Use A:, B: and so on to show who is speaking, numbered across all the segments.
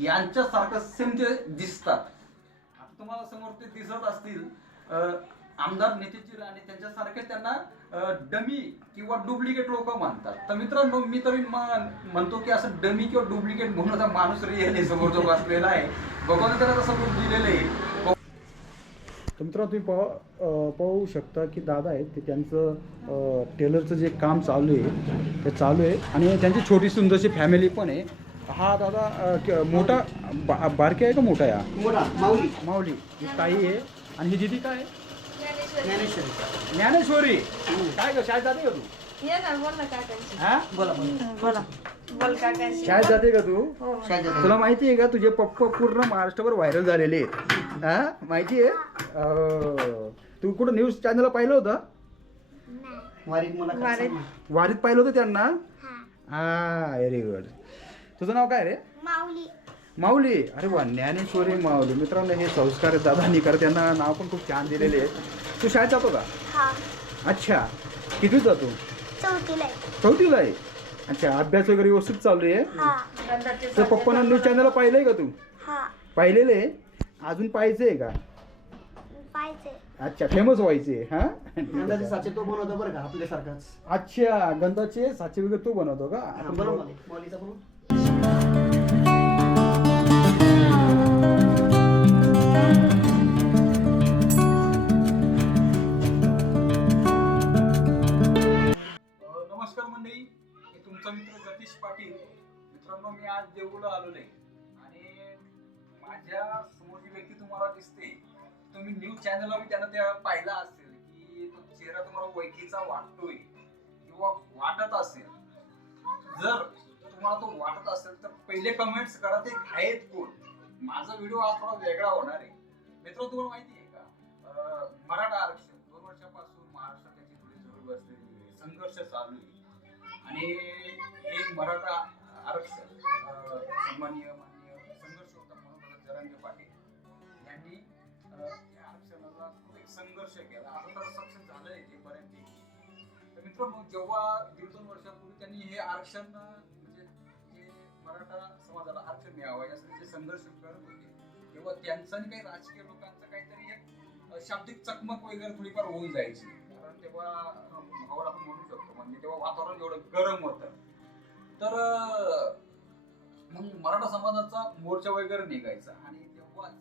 A: यांच्यासारखं same ते दिसतात. आता तुम्हाला समोर ते दिसत असतील आमदार नितीनजी राणे त्यांच्यासारखे त्यांना डमी किंवा डुप्लिकेट लोक म्हणतात. तर मित्रांनो मी तरी म्हणतो की असं डमी किंवा डुप्लिकेट म्हणून आता माणूस रिअल आहे समोर जो बसलेला आहे. भगवान त्यांना तसं रूप दिलेलं आहे.
B: तर मित्रांनो तुम्ही पाहू पाहू शकता की दादा आहेत ते त्यांचं टेलरचं जे काम चालू आहे ते चालू आहे. आणि त्यांची छोटी सुंदरशी फॅमिली पण आहे. हा दादा अं, क- मोठा बा बारके आहे का मोठा आहे हा?
C: मोठा माऊली.
B: माऊली. ही ताई आहे. आणि ही दिदी काय आहे?
C: ज्ञानेश्वरी.
B: ज्ञानेश्वरी. काय ग शाळेत जाते का तू?
D: ये ना बोल ना काकांशी.
B: हा?
C: बोला बोला.
D: बोला. बोल काकांशी.
B: शाळेत जाते का तू?
D: हो
C: शाळेत
B: तुला माहिती आहे का तुझे पप्पा पूर्ण महाराष्ट्रभर व्हायरल झालेले आहेत. हा? माहिती आहे? अं, तू कुठं न्यूज चॅनलला पाहिलं होतं?
C: वारीत?
D: वारीत.
B: पाहिलं होतं त्यांना? हा. व्हेरी गुड तुझं नाव काय रे?
E: माऊली.
B: माऊली. अरे वा ज्ञानेश्वरी माऊली. मित्रांनो हे संस्कार दादा निकार. त्यांना नाव पण खूप छान दिलेले आहे तू शाळेत जातो का?
E: हा.
B: अच्छा. कितीत जातो?
E: चौथीला आहे.
B: चौथीला आहे? अच्छा अभ्यास वगैरे व्यवस्थित चालू आहे?
E: हा.
B: तर पप्पांना न्यूज चॅनलला पाहिलंय का तू?
E: हा.
B: पाहिलेलं आहे? अजून आहे का?
E: पाहिजे
B: अच्छा फेमस व्हायचे हा?
C: गंधाचे साचे तो बनवतो बरं का आपल्यासारखाच.
B: अच्छा गंधाचे साचे वगैरे तू बनवतो का?
C: हा, बनव
A: नमस्कार मंडळी. मी तुमचा मित्र गतीश पाटील. मित्रांनो मी आज देऊळला आलेलो आहे आणि माझ्यासमोर जी व्यक्ती तुम्हाला दिसते. तुम्ही न्यूज चॅनलला मी त्यांना त्या पाहिला असेल की तो चेहरा तुम्हाला ओळखीचा वाटतोय किंवा वाटत असेल. जर तुम्हाला तो वाटत असेल तर पहिले कमेंट्स करा ते आहेत कोण? माझा व्हिडिओ आज थोडा वेगळा होणार आहे. मित्र तुम्हाला माहिती आहे का? मराठा आरक्षण दोन वर्षापासून महाराष्ट्रात त्याची थोडी जोर बसलेली आहे. संघर्ष चालू आहे. आणि एक मराठा आरक्षण सन्मान्य मान्य संघर्ष होता म्हणून जरांगे पाटील यांनी या आरक्षणाला एक संघर्ष केला. आता तर सक्सेस झालंय ते बऱ्यापैकी तर मित्रांनो जेव्हा दीड दोन वर्षापूर्वी त्यांनी हे आरक्षण मराठा समाजाला आरक्षण मिळावं यासाठी संघर्ष करत होते तेव्हा त्यांचं आणि काही राजकीय लोकांचं काहीतरी एक शाब्दिक चकमक वगैरे थोडीफार होऊन जायची. कारण तेव्हा भावड आपण म्हणू शकतो म्हणजे तेव्हा वातावरण एवढं गरम होतं. तर मग मराठा समाजाचा मोर्चा वगैरे निघायचा. आणि तेव्हाच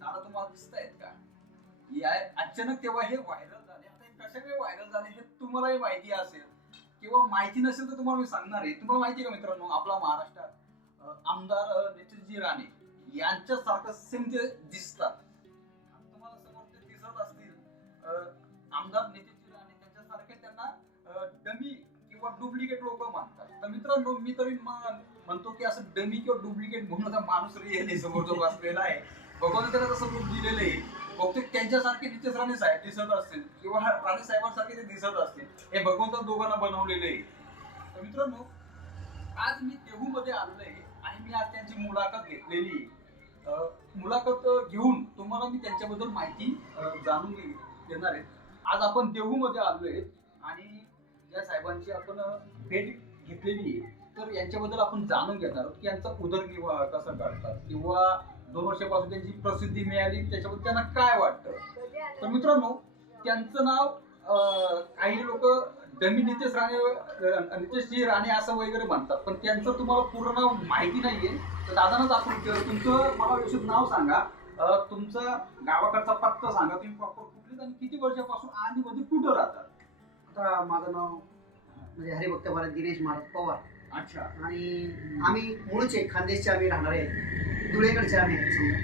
A: दादा तुम्हाला दिसत आहेत का? या अचानक तेव्हा हे व्हायरल झाले. आता हे कशा काही व्हायरल झाले हे तुम्हालाही माहिती असेल. किंवा माहिती नसेल तर तुम्हाला मी सांगणार आहे. तुम्हाला माहिती आहे का मित्रांनो आपला महाराष्ट्रात आमदार नितीनजी राणे यांच्यासारखं सेम ते दिसतात. तुम्हाला समोर ते दिसत असतील आमदार नितीनजी राणे त्यांच्यासारखे त्यांना डमी किंवा डुप्लिकेट लोक मानतात. तर मित्रांनो मी तरी म्हणतो की असं डमी किंवा डुप्लिकेट म्हणून माणूस रिअली समोर जो बसलेला आहे. भगवान त्याला तसं रूप दिलेलं आहे बहुतेक त्यांच्यासारखे नितेश राणे साहेब दिसत असतील किंवा राणे साहेबांसारखे ते दिसत असतील. हे भगवंत दोघांना बनवलेले आहे. तर मित्रांनो आज मी देहू मध्ये आलेलो आहे आणि मी आज त्यांची मुलाखत घेतलेली आहे. मुलाखत घेऊन तुम्हाला मी त्यांच्याबद्दल माहिती जाणून घे- देणार आहे. आज आपण देहू मध्ये आलो आहे आणि या साहेबांची आपण भेट घेतलेली आहे. तर यांच्याबद्दल आपण जाणून घेणार आहोत की यांचा उदरनिर्वाह कसा करतात किंवा दोन वर्षापासून त्यांची प्रसिद्धी मिळाली त्याच्याबद्दल त्यांना काय वाटतं? तर मित्रांनो त्यांचं नाव काही लोक डमी नितेश राणे नितेश नितेशजी राणे असं वगैरे म्हणतात पण त्यांचं तुम्हाला पूर्ण नाव माहिती नाहीये. तर दादांनाच आपण तुमचं मला व्यवस्थित नाव सांगा. तुमचा गावाकडचा पत्ता सांगा. तुम्ही प्रॉपर कुठले आणि किती वर्षापासून आणि मध्ये कुठं राहतात
C: आता माझं नाव म्हणजे हरिभक्त भारत गिरीश महाराज पवार.
A: अच्छा.
C: आणि आम्ही मूळचे खानदेशचे आम्ही राहणारे आहेत धुळेकडचे आम्ही आहेत समजा.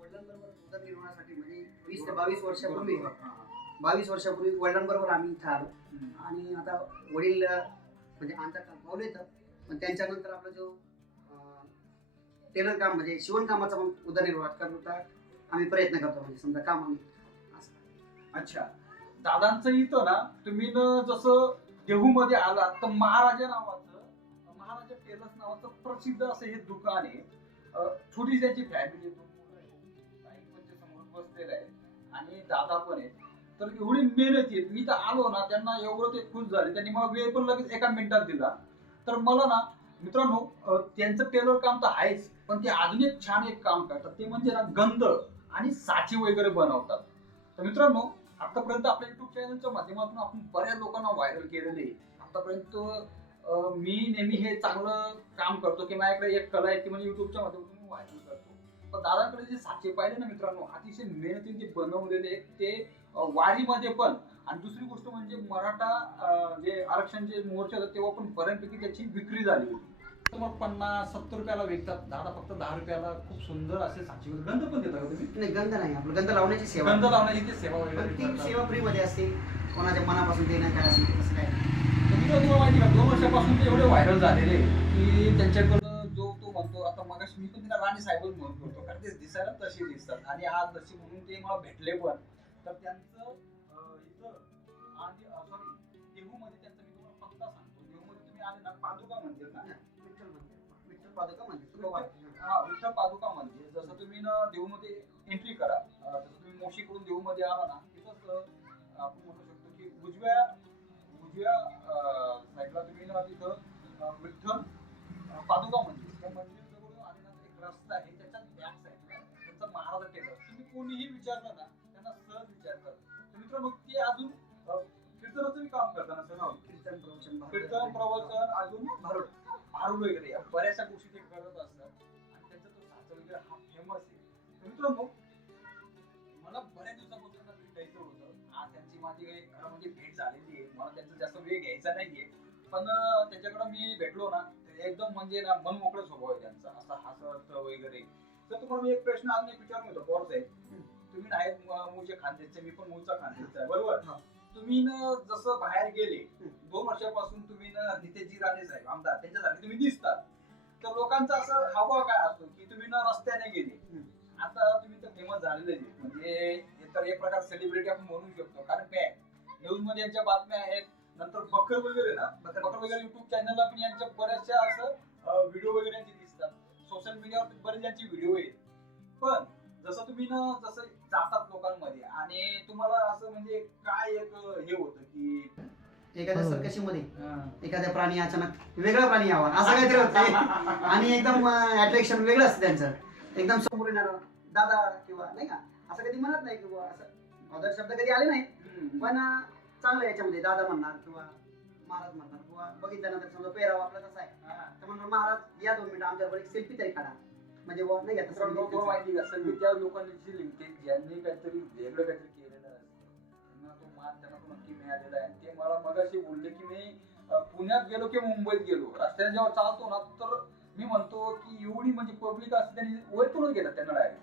C: वडिलांबरोबर उदरनिर्वाहासाठी म्हणजे वीस ते बावीस वर्षापूर्वी बावीस वर्षापूर्वी वडिलांबरोबर आम्ही इथं आलो. आणि आता वडील म्हणजे आमचा काम पाऊल येतं. पण त्यांच्यानंतर आपला जो टेलर काम म्हणजे शिवणकामाचा पण उदरनिर्वाह करता आम्ही प्रयत्न करतो म्हणजे समजा काम आम्ही
A: अच्छा. दादांचं इथं ना तुम्ही जसं देहू मध्ये आला तर महाराजा नावाचं महाराजा टेलर्स नावाचं प्रसिद्ध असं हे दुकान आहे. छोटी त्यांची फॅमिली दोन मुलं समोर आणि दादा पण आहे. तर एवढी मेहनत येत मी तर आलो ना त्यांना एवढं ते खुश झाले. त्यांनी मला वेळ पण लगेच एका मिनिटात दिला. तर मला ना मित्रांनो त्यांचं टेलर काम तर आहेच पण ते अजून एक छान एक काम करतात. ते म्हणजे ना गंध आणि साची वगैरे बनवतात. तर मित्रांनो आतापर्यंत आपल्या युट्यूब चॅनलच्या माध्यमातून आपण बऱ्याच लोकांना व्हायरल केलेले आतापर्यंत मी नेहमी हे चांगलं काम करतो की माझ्याकडे एक कला आहे ती म्हणजे युट्यूबच्या माध्यमातून मी व्हायरल करतो. पण दादाकडे जे साचे पाहिले ना मित्रांनो अतिशय मेहनतीने जे बनवलेले आहेत ते वारीमध्ये पण. आणि दुसरी गोष्ट म्हणजे मराठा जे आरक्षण जे मोर्चा होता तेव्हा पण बऱ्यापैकी त्याची विक्री झाली होती. मग पन्नास सत्तर रुपयाला विकतात. दादा फक्त दहा रुपयाला खूप सुंदर असे साची गंध पण देता का तुम्ही?
C: नाही गंध नाही. आपलं गंध लावण्याची सेवा.
A: गंध लावण्याची ते सेवा
C: पण
A: वगैरे
C: ती
A: करतात.
C: सेवा फ्री मध्ये असते. कोणाच्या मनापासून देणं काय असेल ते तसं काय
A: तर तुला माहिती का दोन वर्षापासून ते एवढे व्हायरल झालेले की त्यांच्याकडं जो तो म्हणतो आता मगाशी मी पण तिला राणी साहेबच म्हणून करतो कारण ते दिसायला तसे दिसतात. आणि आज तशी म्हणून ते मला भेटले पण. तर त्यांचं अं, इथं आणि सॉरी देहूमध्ये त्यांचं मी तुम्हाला पत्ता सांगतो. देहूमध्ये तुम्ही आले ना पादुका मंदिर ना.
C: पादुका वाट-
A: हा विठ्ठल पादुका मंदिर जसं तुम्ही ना देहूमध्ये एंट्री करा जसं तुम्ही मोशीकडून देहूमध्ये आला ना तिथंच आपण म्हणू शकतो की उजव्या उजव्या साईडला तुम्ही ना तिथं विठ्ठल पादुका मंदिर त्या मंदिर जवळून आले ना तर एक रस्ता आहे त्याच्या बॅक साईडला त्यांचा महाराज टेलर तुम्ही कोणीही विचारलं ना त्यांना सहज विचारतात तर मित्रांनो ते अजून कीर्तनाचं काम करताना सर
C: कीर्तन प्रवचन.
A: कीर्तन प्रवचन अजून
C: भारुड.
A: भारूड वगैरे या बऱ्याचशा गोष्टी ते करत असतात. आणि त्यांचा तो साचा वगैरे हा फेमस आहे. तर मित्रांनो मला बऱ्याच दिवसापासून त्यांना भेटायचं होतं. आज त्यांची माझी काही खरं म्हणजे भेट झालेली आहे. मला त्यांचा जास्त वेळ घ्यायचा नाहीये. पण त्याच्याकडं मी भेटलो ना एकदम म्हणजे ना मन मोकळं स्वभाव आहे त्यांचा. असा हसत वगैरे. तर तुम्हाला मी एक प्रश्न आज मी विचारून होतो पवार साहेब तुम्ही आहेत मूळचे खानदेशचे. मी पण मूळचा खानदेशचा आहे. बरोबर. तुम्ही ना जसं बाहेर गेले दोन वर्षापासून तुम्ही ना नितेशजी राणे साहेब आमदार त्यांच्यासाठी तुम्ही दिसतात. तर लोकांचा असं हावभाव काय असतो की तुम्ही ना रस्त्याने गेले. आता तुम्ही तर फेमस झालेले. म्हणजे हे तर एक प्रकार सेलिब्रिटी आपण म्हणू शकतो. कारण काय? न्यूजमध्ये यांच्या बातम्या आहेत. नंतर बकर वगैरे ना? बकर वगैरे युट्यूब चॅनलला पण यांच्या बऱ्याचशा असं व्हिडिओ वगैरे यांचे दिसतात. सोशल मीडियावर बरेच यांची व्हिडिओ आहेत. पण जसं तुम्ही ना जसं जातात लोकांमध्ये आणि तुम्हाला असं म्हणजे काय एक हे होतं की
C: एखाद्या
B: हो.
C: सर्कशीमध्ये. एखाद्या प्राणी अचानक वेगळा प्राणी यावा. असं काहीतरी होतं आणि एकदम अट्रॅक्शन वेगळं असतं त्यांचं. एकदम समोर येणार दादा किंवा नाही का? असं कधी म्हणत नाही किंवा असं अदर शब्द कधी आले नाही. पण चांगलं याच्यामध्ये. दादा म्हणणार किंवा महाराज म्हणणार. किंवा बघितल्यानंतर समजा पेरावा आपला कसा आहे. तर म्हणणार महाराज या दोन मिनिटं आमच्याबरोबर एक सेल्फी तरी काढा. म्हणजे नाही का? तसं
A: माहिती सर्व त्या लोकांची लिंकेज ज्यांनी काहीतरी वेगळं काहीतरी त्यांना तो आहे. ते मला मगाशी बोलले की मी पुण्यात गेलो की मुंबईत गेलो. रस्त्याने जेव्हा चालतो ना तर मी म्हणतो की एवढी म्हणजे पब्लिक असते त्यांनी ओळखूनच घेतात त्यांना डायरेक्ट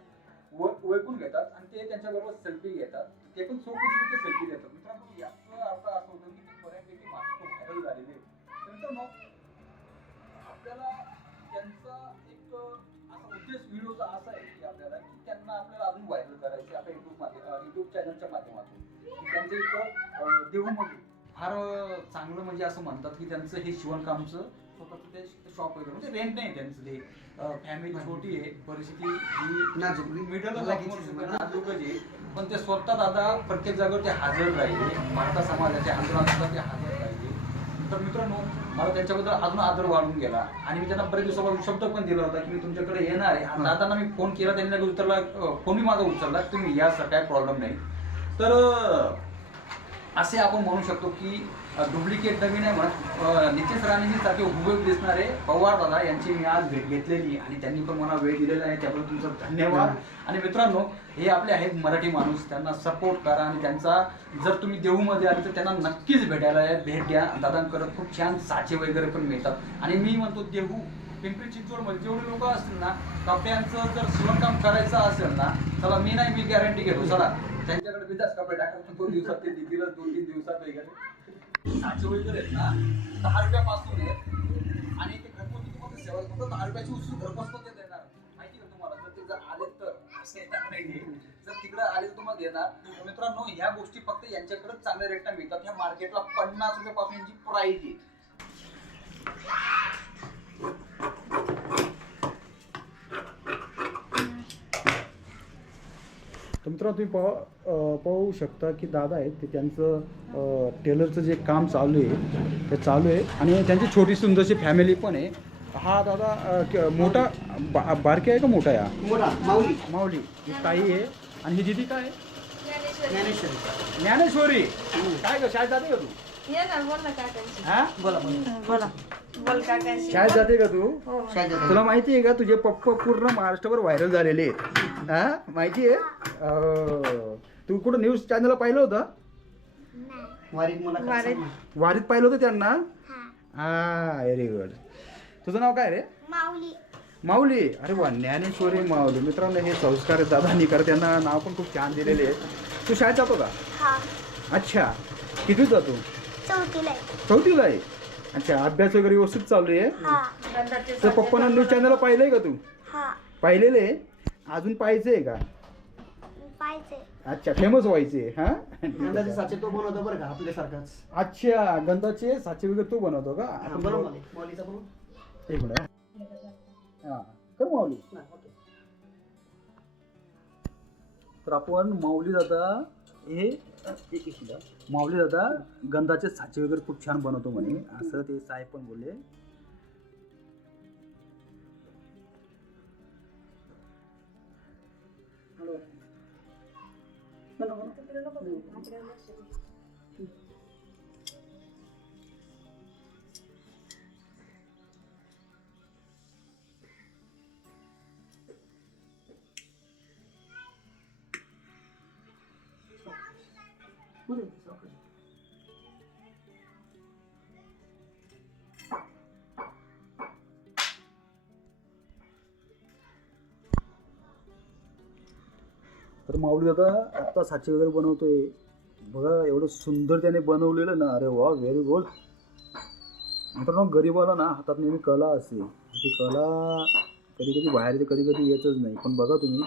A: ओळखून घेतात आणि ते त्यांच्याबरोबर सेल्फी घेतात. ते पण सोपी सेल्फी घेतात मित्रांनो याचा अर्थ असं होतं की ते बऱ्यापैकी माणसं व्हायरल झालेले आहेत. तर मित्रांनो आपल्याला त्यांचा एक असा उद्देश व्हिडिओचा असा आहे की आपल्याला की त्यांना आपल्याला अजून व्हायरल करायचे आपल्या युट्यूब माध्यम युट्यूब चॅनलच्या माध्यमातून. त्यांचं त्यांच्या इथं देहूमध्ये. फार चांगलं म्हणजे असं म्हणतात की त्यांचं हे शिवणकामचं स्वतःचं ते शॉप वगैरे म्हणजे रेंट नाही त्यांचं ते. फॅमिली छोटी आहे परिस्थिती ही मिडल नाजूकच आहे. पण ते स्वतः दादा प्रत्येक जागेवर ते हजर राहिले. मराठा समाजाच्या आंदोलनात ते हजर राहिले. तर मित्रांनो मला त्यांच्याबद्दल अजून आदर वाढून गेला. आणि मी त्यांना बरेच दिवसापासून शब्द पण दिला होता की मी तुमच्याकडे येणार आहे. आणि दादांना मी फोन केला त्यांनी उचलला फोनही माझा उचलला तुम्ही या सर काय प्रॉब्लेम नाही. तर असे आपण म्हणू शकतो की डुप्लिकेट नवीन आहे म्हणत नितेश राणेजी सारखे हुबेहूब दिसणारे पवार दादा यांची मी आज भेट घेतलेली आणि त्यांनी पण मला वेळ दिलेला आहे. त्याबद्दल तुमचं धन्यवाद. आणि मित्रांनो हे आपले आहेत मराठी माणूस. त्यांना सपोर्ट करा आणि त्यांचा जर तुम्ही देहूमध्ये आले तर त्यांना नक्कीच भेटायला. भेट द्या. दादांकडे खूप छान साचे वगैरे पण मिळतात. आणि मी म्हणतो देहू पिंपरी चिंचवडमध्ये जेवढे लोक असतील ना कपड्यांचं जर शिवणकाम करायचं असेल ना चला मी नाही मी गॅरंटी घेतो. चला त्यांच्याकडे बिंदास कपडे टाका दोन दिवसात ते दिलं दोन तीन दिवसात वगैरे. साचे वगैरे आहेत ना दहा रुपयापासून आहेत. आणि ते घरपोच तुम्हाला सेवा फक्त दहा रुपयाची उचलून घरपोच पण ते देणार. माहिती का तुम्हाला? जर ते जर आले तर असं येणार नाही? जर तिकडे आले तर तुम्हाला देणार. मित्रांनो ह्या गोष्टी फक्त यांच्याकडे चांगल्या रेटला मिळतात. ह्या मार्केटला पन्नास रुपयापासून यांची प्राईज आहे.
B: तर मित्रांनो तुम्ही पाहू पाहू शकता की दादा आहेत ते त्यांचं टेलरचं जे काम चालू आहे ते चालू आहे. आणि त्यांची छोटी सुंदरशी फॅमिली पण आहे.
A: हा दादा मोठा बा बारके आहे का मोठा आहे?
C: मोठा माऊली.
A: माऊली ही ताई आहे. आणि ही दिदी काय
C: ज्ञानेश्वरी.
A: ज्ञानेश्वरी. काय ग शाळेत जाते का तू?
D: ये ना बोल
A: हा?
C: बोला. बोला
A: शाळेत जाते का तू?
D: हो.
A: तुला माहिती आहे का? तुझे पप्पा पूर्ण महाराष्ट्रभर व्हायरल झालेले आहेत. हा? माहिती आहे. तू कुठं न्यूज चॅनलला पाहिलं होतं?
E: नाही.
C: वारीत
A: पाहिलं होतं त्यांना?
E: हा.
A: हा व्हेरी गुड तुझं नाव काय रे?
E: माऊली.
A: माऊली? अरे वा ज्ञानेश्वरी माऊली. मित्रांनो हे संस्कार दादांनी कर त्यांना नाव पण खूप छान दिलेले आहेत. तू शाळेत जातो का?
E: हा.
A: अच्छा. किती जातो?
E: चौथीला आहे.
A: चौथीला आहे. अच्छा अभ्यास वगैरे व्यवस्थित चालू आहे?
E: हा.
A: तर पप्पांना न्यूज चॅनलला पाहिलंय का तू?
E: हा.
A: पाहिलेले? आहे अजून पाहायचंय का?
E: पाहिजे
A: अच्छा फेमस व्हायचे हा?
C: गंधाचे साचे तो बनवतो बरं का आपल्यासारखाच.
A: अच्छा गंधाचे साचे वगैरे तू बनवतो का?
C: हा, बरोबर आहे. माऊलीचा बनवू?
A: एक मिनिट हा. कर माऊली
C: नाही, ओके.
A: तर आपण माऊली दादा हे एक. माऊली दादा गंधाचे साचे वगैरे खूप छान बनवतो म्हणे असं ते साहेब पण बोलले
C: बोलू,
A: तर माऊली दादा आत्ता साचे वगैरे बनवतोय. बघा एवढं सुंदर त्याने बनवलेलं ना. अरे वा व्हेरी गुड मित्रांनो गरीबाला ना हातात नेहमी कला असते. ती कला कधी कधी बाहेर येते कधी कधी येतच नाही. पण बघा तुम्ही.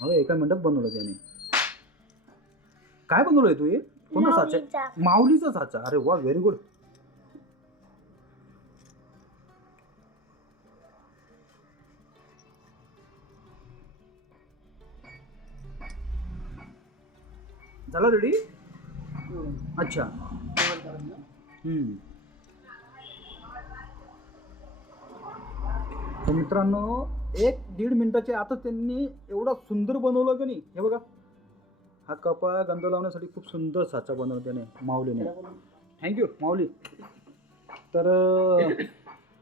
A: हो एका मिनिटात बनवलं त्याने. काय बनवलंय तू हे? कोणता साचा?
E: माऊलीचा.
A: माऊलीचा साचा. अरे वा व्हेरी गुड झाला रेडी अच्छा. तर मित्रांनो एक दीड मिनिटाच्या आतच त्यांनी एवढा सुंदर बनवलं का नाही? हे बघा. हा कपा गंध लावण्यासाठी खूप सुंदर साचा बनवला त्याने माऊलीने. थँक्यू माऊली. तर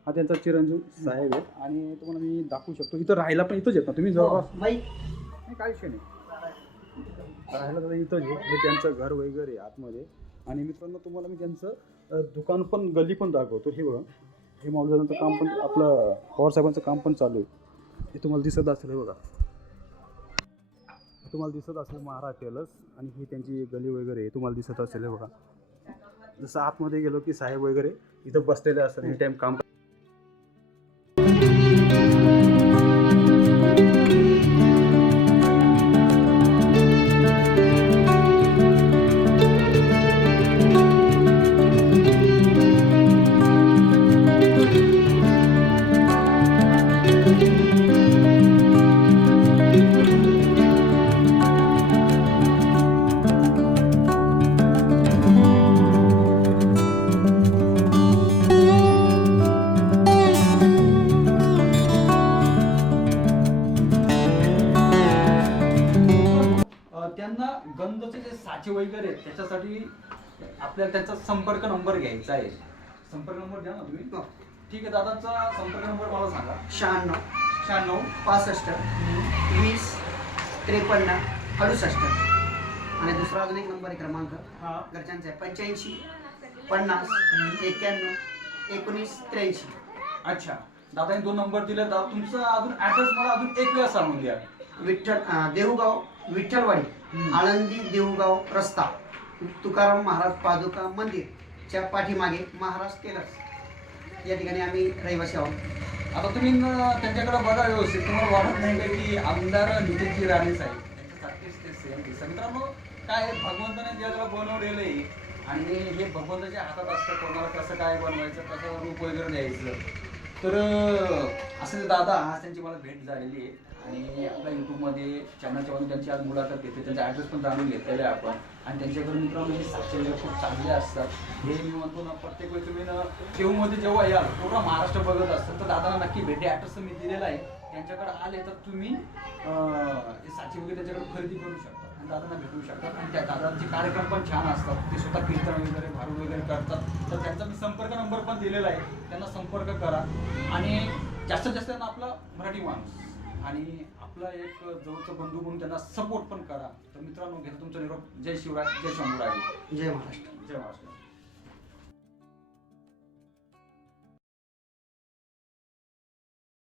A: हा त्यांचा चिरंजीव साहेब आहे. आणि तुम्हाला मी दाखवू शकतो. इथं राहायला पण इथंच येत ना तुम्ही? जवळपास.
C: हो, बाई.
A: नाही काय विषय नाही. राहायला तर इथंच आहे त्यांचं घर वगैरे आतमध्ये. आणि मित्रांनो तुम्हाला मी त्यांचं दुकान पण गल्ली पण दाखवतो. हे बघा. हे माऊलीदारांचं काम पण आपलं पवारसाहेबांचं काम पण चालू आहे. हे तुम्हाला दिसत असेल हे बघा. तुम्हाला दिसत असेल महाराज टेलर्स आणि ही त्यांची गली वगैरे आहे. तुम्हाला दिसत असेल हे बघा. जसं आतमध्ये गेलो की साहेब वगैरे इथं बसलेले असतात. हे टाईम काम त्याच्यासाठी आपल्याला त्यांचा संपर्क नंबर घ्यायचा आहे. संपर्क नंबर द्या ना तुम्ही.
C: हो.
A: ठीक आहे दादाचा संपर्क नंबर मला सांगा.
C: शहाण्णव.
A: शहाण्णव.
C: पासष्ट. वीस. त्रेपन्न. अडुसष्ट. आणि दुसरा अजून एक नंबर आहे क्रमांक.
A: हा.
C: घरच्यांचा आहे पंच्याऐंशी पन्नास एक्क्याण्णव एकोणीस त्र्याऐंशी.
A: अच्छा. दादाने दोन नंबर दिले दादा तुमचा अजून ऍड्रेस मला अजून एक वेळा सांगून द्या.
C: विठ्ठल अं, देऊगाव विठ्ठलवाडी
A: हम्म.
C: आळंदी देऊगाव रस्ता. तुकाराम महाराज पादुका मंदिरच्या पाठीमागे महाराज टेलर्स. या ठिकाणी आम्ही रहिवासी आहोत.
A: आता तुम्ही त्यांच्याकडे बघा व्यवस्थित. तुम्हाला वाटत नाही का की आमदार नितीनजी राणे साहेब? त्यांच्यासारखेच ते सेम मित्रांनो काय आहे, भगवंताने ज्याला बनवलेलं आहे आणि हे भगवंताच्या हातात असतं कोणाला कसं काय बनवायचं कसं रूप वगैरे द्यायचं. तर असे असं दादा आज त्यांची मला भेट झालेली आहे. आणि आपल्या यूट्यूबमध्ये चॅनलच्या वरून त्यांची आज मुलाखत घेते त्यांचा ॲड्रेस पण जाणून घेतलेला आहे आपण. आणि त्यांच्याकडून मित्रांनो हे साक्षर खूप चांगले असतात. हे मी म्हणतो ना प्रत्येक वेळी तुम्ही ना केवमध्ये जेव्हा याल पूर्ण महाराष्ट्र बघत असतात तर दादाला नक्की भेटे ॲड्रेस मी दिलेला आहे. त्यांच्याकडे आले तर तुम्ही अं, वगैरे त्याच्याकडे खरेदी करू शकता आणि दादांना भेटू शकतात आणि त्या दादांचे कार्यक्रम पण छान असतात. ते स्वतः कीर्तन वगैरे भारू वगैरे करतात. तर त्यांचा मी संपर्क नंबर पण दिलेला आहे. त्यांना संपर्क करा. आणि जास्तीत जास्त त्यांना आपला मराठी माणूस. आणि आपला एक जवळचा बंधू म्हणून त्यांना सपोर्ट पण करा. तर मित्रांनो घेतो तुमचा निरोप. जय शिवराय जय शंभूराज
C: जय महाराष्ट्र.
A: जय महाराष्ट्र.